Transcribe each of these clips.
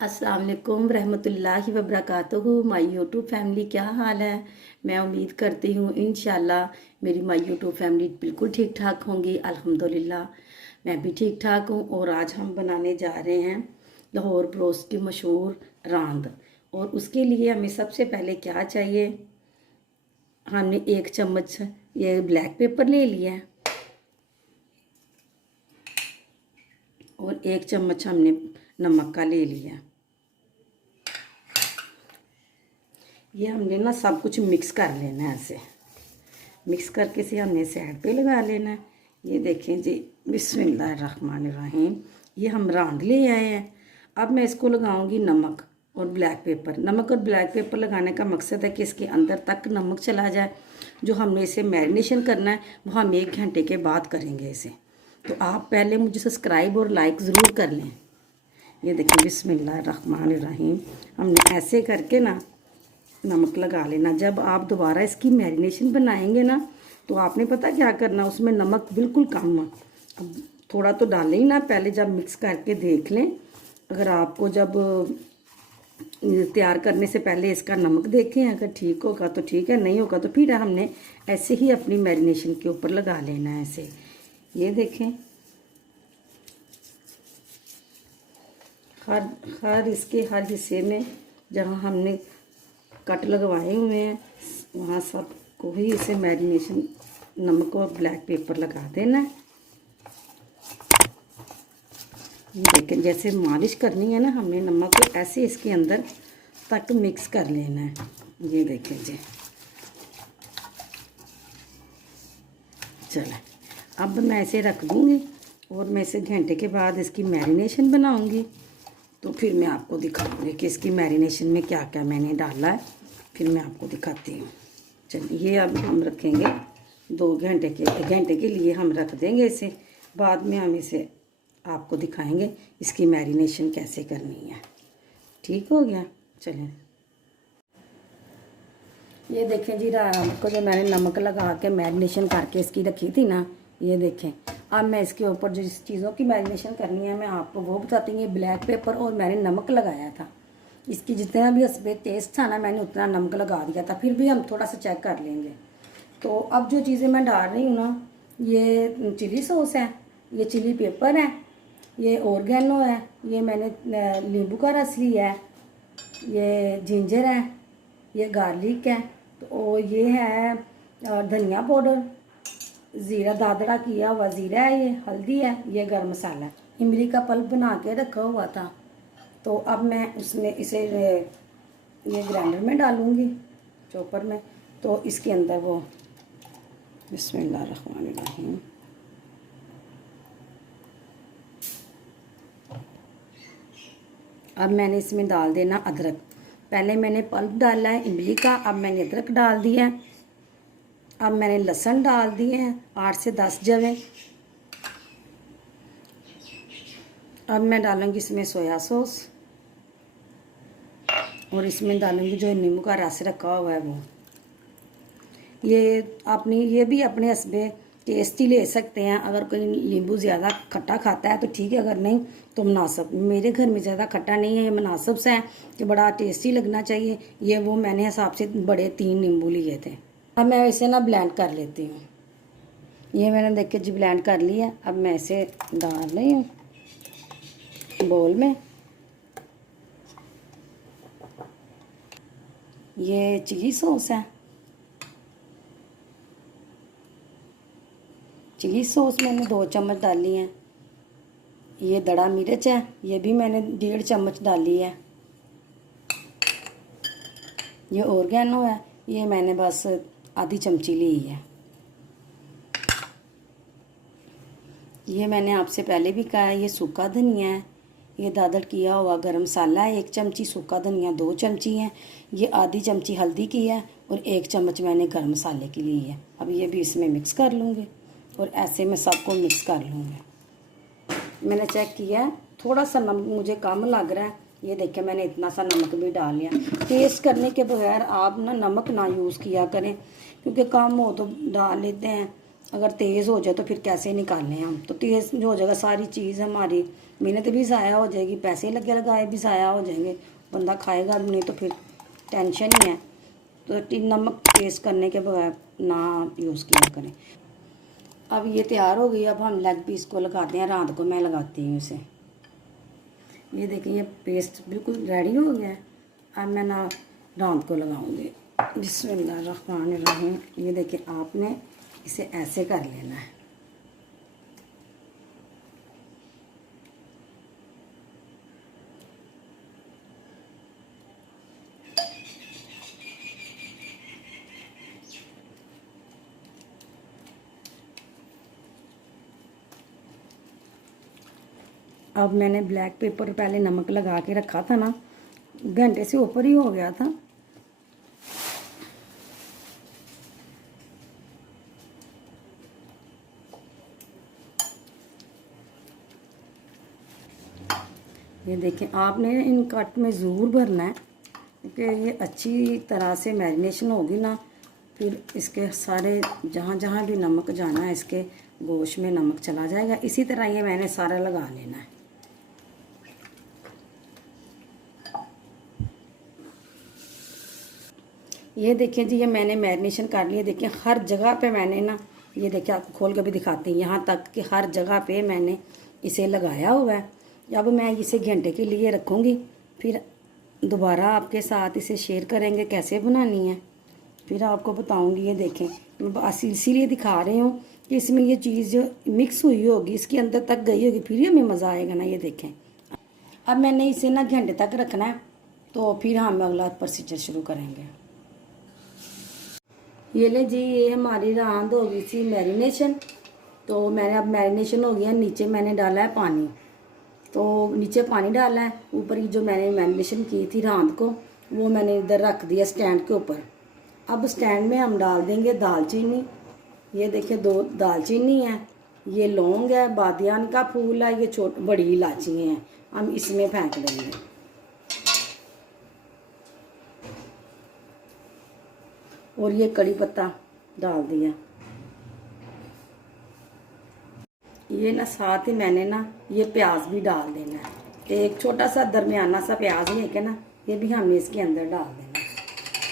अस्सलाम वालेकुम रहमतुल्लाहि व बरकातुहू। माय यूट्यूब फैमिली, क्या हाल है। मैं उम्मीद करती हूँ इंशाल्लाह मेरी माय यूट्यूब फैमिली बिल्कुल ठीक ठाक होंगी। अल्हम्दुलिल्लाह मैं भी ठीक ठाक हूँ। और आज हम बनाने जा रहे हैं लाहौर पड़ोस की मशहूर रांद। और उसके लिए हमें सबसे पहले क्या चाहिए, हमने 1 चम्मच ये ब्लैक पेपर ले लिया है और 1 चम्मच हमने नमक का ले लिया। ये हमने ना सब कुछ मिक्स कर लेना है। ऐसे मिक्स करके से हमने साइड पे लगा लेना है। ये देखें जी, बिस्मिल्लाहिर्रहमानिर्रहीम। ये हम रांद ले आए हैं। अब मैं इसको लगाऊंगी नमक और ब्लैक पेपर। नमक और ब्लैक पेपर लगाने का मकसद है कि इसके अंदर तक नमक चला जाए। जो हमने इसे मैरिनेशन करना है वो हम 1 घंटे के बाद करेंगे इसे। तो आप पहले मुझे सब्सक्राइब और लाइक ज़रूर कर लें। ये देखिए बिस्मिल्लाहिर्रहमानिर्रहीम। हमने ऐसे करके ना नमक लगा लेना। जब आप दोबारा इसकी मैरिनेशन बनाएंगे ना तो आपने पता क्या करना, उसमें नमक बिल्कुल कम है। अब थोड़ा तो डालें ही ना, पहले जब मिक्स करके देख लें। अगर आपको जब तैयार करने से पहले इसका नमक देखें, अगर ठीक होगा तो ठीक है, नहीं होगा तो फिर हमने ऐसे ही अपनी मैरिनेशन के ऊपर लगा लेना है ऐसे। ये देखें, हर इसके हर हिस्से में जहाँ हमने कट लगवाए हुए हैं वहाँ सब को ही इसे मैरिनेशन नमक और ब्लैक पेपर लगा देना है। ये देखें, जैसे मालिश करनी है ना हमने नमक को, ऐसे इसके अंदर तक मिक्स कर लेना है। ये देखें जी, चलो अब मैं इसे रख दूँगी और मैं इसे घंटे के बाद इसकी मैरिनेशन बनाऊँगी। तो फिर मैं आपको दिखाऊंगी कि इसकी मैरिनेशन में क्या क्या मैंने डाला है, फिर मैं आपको दिखाती हूँ। चलिए, ये अब हम रखेंगे 2 घंटे के, 1 घंटे के लिए हम रख देंगे इसे। बाद में हम इसे आपको दिखाएंगे इसकी मैरिनेशन कैसे करनी है। ठीक हो गया। चलें, ये देखें जी, रात को जो मैंने नमक लगा के मैरिनेशन करके इसकी रखी थी ना, ये देखें। अब मैं इसके ऊपर जो जिस चीज़ों की मैरिनेशन करनी है मैं आपको वो बताती हूँ। ये ब्लैक पेपर और मैंने नमक लगाया था। इसकी जितना भी इसमें टेस्ट था ना, मैंने उतना नमक लगा दिया था। फिर भी हम थोड़ा सा चेक कर लेंगे। तो अब जो चीज़ें मैं डाल रही हूँ ना, ये चिली सॉस है, ये चिली पेपर है, ये ऑर्गेनो है, ये मैंने नींबू का रस लिया है, ये जिंजर है, ये गार्लिक है, तो ये है धनिया पाउडर, ज़ीरा दादड़ा किया हुआ ज़ीरा है, ये हल्दी है, ये गरम मसाला है। इमली का पल्प बना के रखा हुआ था। तो अब मैं उसमें इसे ये ग्राइंडर में डालूँगी, चॉपर में। तो इसके अंदर वो बिस्मिल्लाहिर्रहमानिर्रहीम, अब मैंने इसमें डाल देना अदरक। पहले मैंने पल्प डाला है इमली का, अब मैंने अदरक डाल दिया है। अब मैंने लहसुन डाल दिए हैं 8 से 10 जवें। अब मैं डालूँगी इसमें सोया सॉस और इसमें डालूँगी जो नींबू का रस रखा हुआ है वो। ये भी अपने हस्बे टेस्ट ही ले सकते हैं। अगर कोई नींबू ज़्यादा खट्टा खाता है तो ठीक है, अगर नहीं तो मुनासिब। मेरे घर में ज़्यादा खट्टा नहीं है, ये मुनासिब सा है कि बड़ा टेस्टी लगना चाहिए। ये वो मैंने हिसाब से बड़े 3 नींबू लिए थे। अब मैं इसे ना ब्लेंड कर लेती हूँ। ये मैंने देख के जी ब्लेंड कर लिया। अब मैं इसे डाल रही हूँ बोल में। ये चिली सॉस है, चिली सॉस मैंने 2 चम्मच डाली है। ये दड़ा मिर्च है, ये भी मैंने 1.5 चम्मच डाली है। ये ऑर्गेनो है, ये मैंने बस आधी चमची ली है। ये मैंने आपसे पहले भी कहा है, ये सूखा धनिया है, ये दादड़ किया हुआ गरम मसाला है 1 चमची, सूखा धनिया 2 चमची है, ये आधी चमची हल्दी की है और 1 चम्मच मैंने गरम मसाले की ली है। अब ये भी इसमें मिक्स कर लूँगी और ऐसे मैं सबको मिक्स कर लूँगी। मैंने चेक किया, थोड़ा सा नमक मुझे कम लग रहा है। ये देखिए, मैंने इतना सा नमक भी डाल लिया। टेस्ट करने के बगैर आप ना नमक ना यूज़ किया करें, क्योंकि कम हो तो डाल लेते हैं अगर तेज़ हो जाए तो फिर कैसे निकालें हम, तो तेज़ जो हो जाएगा सारी चीज़ हमारी मेहनत भी ज़ाया हो जाएगी, पैसे लगे लगाए भी ज़ाया हो जाएंगे, बंदा खाएगा भी नहीं तो फिर टेंशन ही है। तो नमक टेस्ट करने के बगैर ना यूज़ किया करें। अब ये तैयार हो गई, अब हम लेग पीस को लगाते हैं, रात को मैं लगाती हूँ इसे। ये देखिए ये पेस्ट बिल्कुल रेडी हो गया है। अब मैं ना रात को लगाऊंगी। बिस्मिल्लाहिर्रहमानिर्रहीम। ये देखिए आपने इसे ऐसे कर लेना है। अब मैंने ब्लैक पेपर पहले नमक लगा के रखा था ना, घंटे से ऊपर ही हो गया था। ये देखें आपने इन कट में ज़रूर भरना है, क्योंकि ये अच्छी तरह से मैरिनेशन होगी ना, फिर इसके सारे जहाँ जहाँ भी नमक जाना है इसके गोश्त में नमक चला जाएगा। इसी तरह ये मैंने सारा लगा लेना है। ये देखिए जी, ये मैंने मैरिनेशन कर लिया। देखिए हर जगह पे मैंने ना, ये देखिए आपको खोल के भी दिखाती हूँ, यहाँ तक कि हर जगह पे मैंने इसे लगाया हुआ है। अब मैं इसे घंटे के लिए रखूँगी, फिर दोबारा आपके साथ इसे शेयर करेंगे कैसे बनानी है, फिर आपको बताऊँगी। ये देखें मैं बस इसीलिए दिखा रही हूँ कि इसमें ये चीज़ मिक्स हुई होगी, इसके अंदर तक गई होगी, फिर ही हमें मज़ा आएगा ना। ये देखें अब मैंने इसे ना घंटे तक रखना है, तो फिर हम अगला प्रोसीजर शुरू करेंगे। ये ले जी, ये हमारी रांद हो गई थी मैरिनेशन। तो मैंने अब मैरिनेशन हो गया, नीचे मैंने डाला है पानी, तो नीचे पानी डाला है, ऊपर ही जो मैंने मैरिनेशन की थी रांद को वो मैंने इधर रख दिया स्टैंड के ऊपर। अब स्टैंड में हम डाल देंगे दालचीनी। ये देखिए 2 दालचीनी है, ये लौंग है, बादियान का फूल है, ये बड़ी इलायची हैं, हम इसमें फेंक देंगे। और ये कड़ी पत्ता डाल दिया। ये ना साथ ही मैंने ना ये प्याज भी डाल देना है, एक छोटा सा दरमियाना सा प्याज लेके ना ये भी हमने इसके अंदर डाल देना है।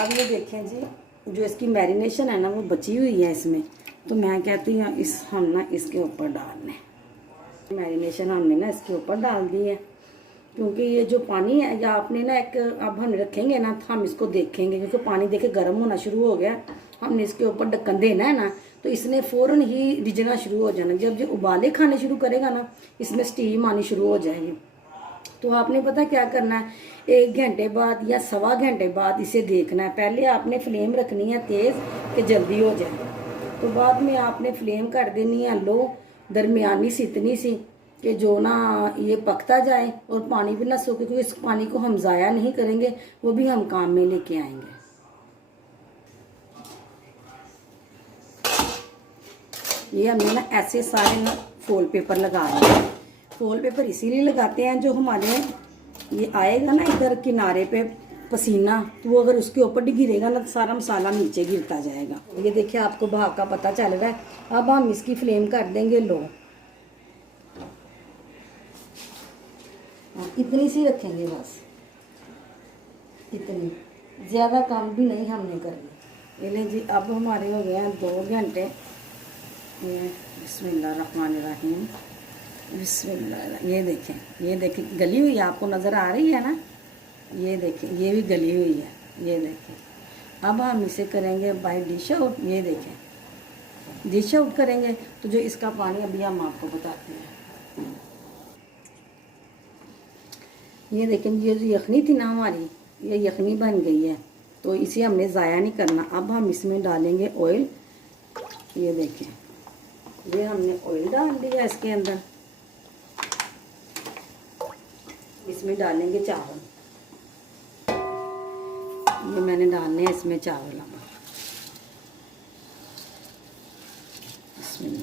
अब ये देखें जी, जो इसकी मैरिनेशन है ना वो बची हुई है इसमें, तो मैं कहती हूँ हम ना इसके ऊपर डाल लें। मैरिनेशन हमने ना इसके ऊपर डाल दी है, क्योंकि ये जो पानी है या आपने ना एक, अब हम रखेंगे ना तो हम इसको देखेंगे, क्योंकि पानी देखे गर्म होना शुरू हो गया, हमने इसके ऊपर ढक्कन देना है ना, तो इसने फ़ौरन ही रिझना शुरू हो जाना। जब ये उबाले खाने शुरू करेगा ना, इसमें स्टीम आनी शुरू हो जाएगी। तो आपने पता क्या करना है, 1 घंटे बाद या सवा घंटे बाद इसे देखना है। पहले आपने फ्लेम रखनी है तेज़ कि जल्दी हो जाए, तो बाद में आपने फ्लेम कर देनी है लो, दरमियानी सी, इतनी सी कि जो ना ये पकता जाए और पानी भी ना सूखे, क्योंकि इस पानी को हम ज़ाया नहीं करेंगे, वो भी हम काम में लेके आएंगे। ये हमने ना ऐसे सारे ना फोल पेपर लगा दिए। फोल पेपर इसीलिए लगाते हैं, जो हमारे ये आएगा ना इधर किनारे पे पसीना, तो वो अगर उसके ऊपर गिरेगा ना तो सारा मसाला नीचे गिरता जाएगा। ये देखिए आपको भाव का पता चल रहा है। अब हम इसकी फ्लेम कर देंगे लो, इतनी सी रखेंगे बस, इतनी, ज़्यादा काम भी नहीं हमने करनी। ये ले जी, अब हमारे हो गए हैं 2 घंटे। बिस्मिल्लाहिर्रहमानिर्रहीम, बिस्मिल्लाह। ये देखें गली हुई है, आपको नज़र आ रही है ना, ये देखें ये भी गली हुई है। ये देखें अब हम इसे करेंगे बाय डिश आउट। ये देखें डिश आउट करेंगे तो जो इसका पानी अभी हम आपको बताते हैं। ये देखें ये जो यखनी थी ना हमारी, ये यखनी बन गई है, तो इसे हमने ज़ाया नहीं करना। अब हम इसमें डालेंगे ऑयल। ये देखें ये हमने ऑयल डाल दिया इसके अंदर। इसमें डालेंगे चावल, ये मैंने डालने हैं इसमें चावल। इसमें